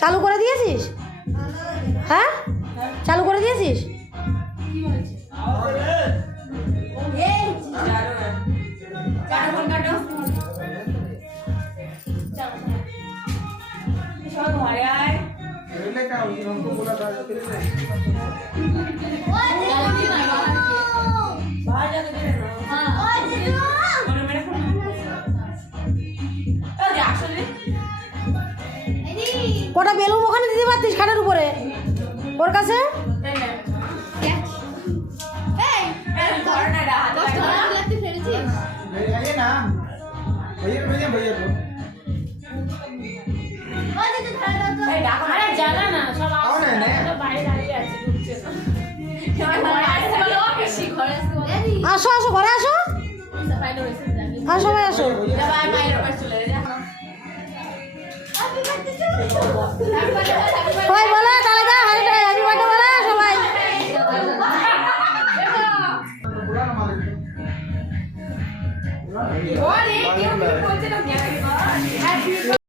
চালু করে দিয়েছিস? হ্যাঁ, চালু করে দিয়েছিস? কটা বেলুন ওখানে দিতে পারতিস খাটের উপরে ওর কাছে। আসো আসো ঘরে আসো, সবাই আসো। সবাই বলো তাহলে দা হ্যাপি বার্থডে বলো সবাই।